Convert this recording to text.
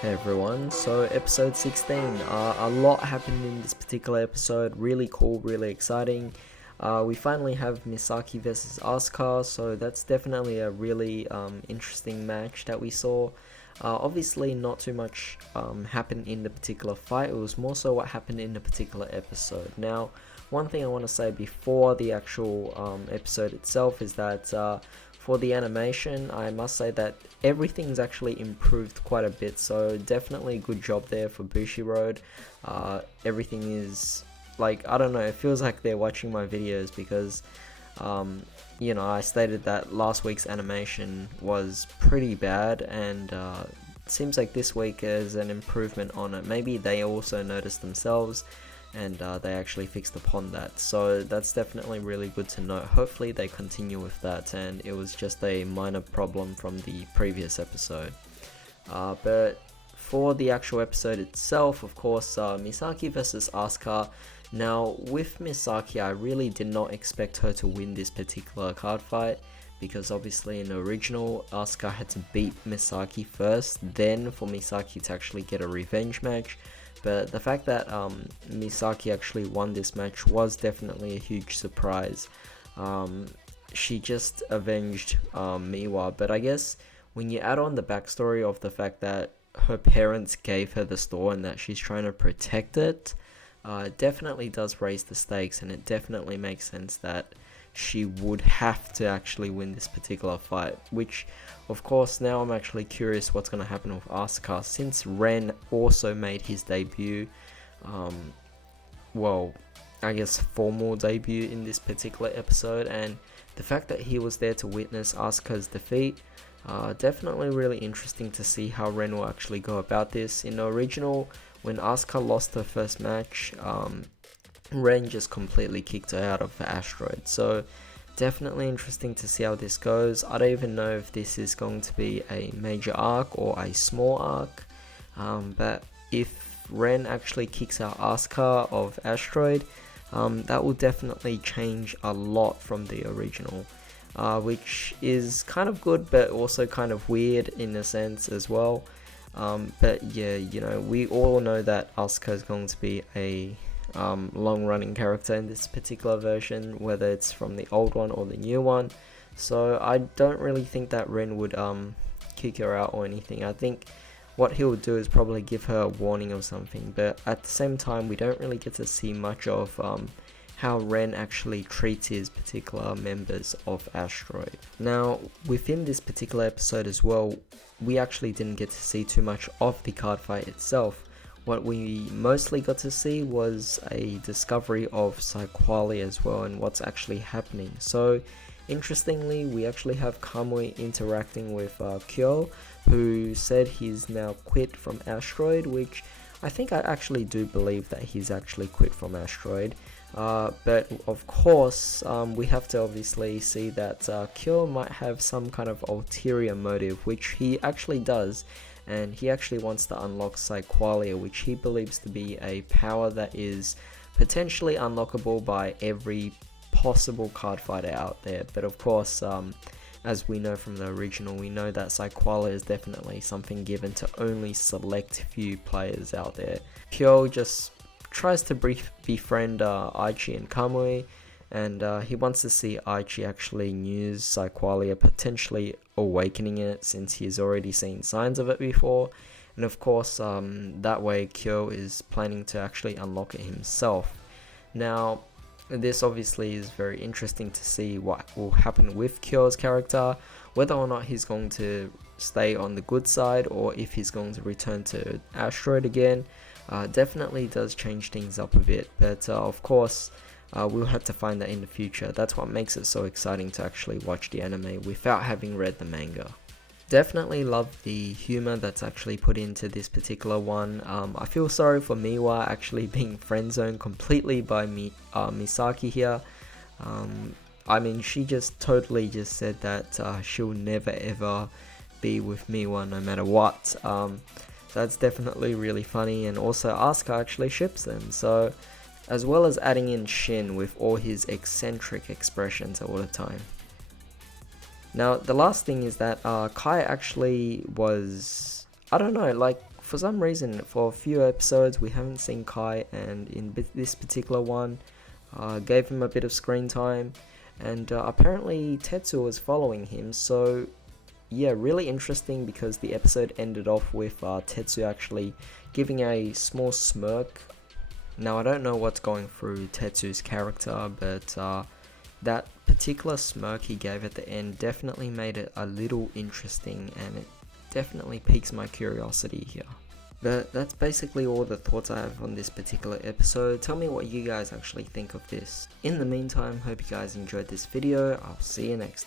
Hey everyone, so episode 16, a lot happened in this particular episode, really cool, really exciting. We finally have Misaki versus Asuka, so that's definitely a really interesting match that we saw. Obviously not too much happened in the particular fight, it was more so what happened in the particular episode. Now, one thing I want to say before the actual episode itself is that for the animation, I must say that everything's actually improved quite a bit, so definitely a good job there for Bushiroad. Everything is, like, I don't know, it feels like they're watching my videos because, I stated that last week's animation was pretty bad, and it seems like this week is an improvement on it. Maybe they also noticed themselves, and they actually fixed upon that, so that's definitely really good to know. Hopefully they continue with that, and it was just a minor problem from the previous episode. But for the actual episode itself, of course, Misaki versus Asuka. Now, with Misaki, I really did not expect her to win this particular card fight, because obviously in the original, Asuka had to beat Misaki first, then for Misaki to actually get a revenge match. But the fact that Misaki actually won this match was definitely a huge surprise. She just avenged Miwa, but I guess when you add on the backstory of the fact that her parents gave her the store and that she's trying to protect it, it definitely does raise the stakes, and it definitely makes sense that she would have to actually win this particular fight, which of course now I'm actually curious what's going to happen with Asuka, since Ren also made his debut, well, I guess formal debut in this particular episode, and the fact that he was there to witness Asuka's defeat, definitely really interesting to see how Ren will actually go about this. In the original, when Asuka lost her first match, Ren just completely kicked her out of the asteroid, so definitely interesting to see how this goes. I don't even know if this is going to be a major arc or a small arc, but if Ren actually kicks out Asuka of asteroid, that will definitely change a lot from the original, which is kind of good but also kind of weird in a sense as well. But yeah, we all know that Asuka is going to be a long-running character in this particular version, whether it's from the old one or the new one. So I don't really think that Ren would kick her out or anything. I think what he would do is probably give her a warning or something, but at the same time we don't really get to see much of how Ren actually treats his particular members of Asteroid. Now, within this particular episode as well, we actually didn't get to see too much of the card fight itself. What we mostly got to see was a discovery of Psyqualia as well, and what's actually happening. So interestingly, we actually have Kamui interacting with Kyo, who said he's now quit from Asteroid, which I think I actually do believe that he's actually quit from Asteroid. But of course, we have to obviously see that Kyo might have some kind of ulterior motive, which he actually does, and he actually wants to unlock Psyqualia, which he believes to be a power that is potentially unlockable by every possible card fighter out there. But of course, as we know from the original, we know that Psyqualia is definitely something given to only select few players out there. Kyo just tries to befriend Aichi and Kamui, and he wants to see Aichi actually use Psyqualia, potentially awakening it, since he's already seen signs of it before. And of course, that way Kyo is planning to actually unlock it himself. Now, this obviously is very interesting to see what will happen with Kyo's character, whether or not he's going to stay on the good side or if he's going to return to Asteroid again. Definitely does change things up a bit, but of course we'll have to find that in the future. That's what makes it so exciting to actually watch the anime without having read the manga. Definitely love the humor that's actually put into this particular one. I feel sorry for Miwa actually being friend-zoned completely by Misaki here. I mean, she just totally just said that she'll never ever be with Miwa no matter what. So that's definitely really funny, and also Asuka actually ships them, so as well as adding in Shin with all his eccentric expressions all the time. Now, the last thing is that Kai actually was, I don't know, like, for some reason, for a few episodes, we haven't seen Kai, and in this particular one, gave him a bit of screen time, and apparently Tetsu was following him. So yeah, really interesting, because the episode ended off with Tetsu actually giving a small smirk. Now I don't know what's going through Tetsu's character, but that particular smirk he gave at the end definitely made it a little interesting, and it definitely piques my curiosity here. But that's basically all the thoughts I have on this particular episode. Tell me what you guys actually think of this. In the meantime, hope you guys enjoyed this video. I'll see you next time.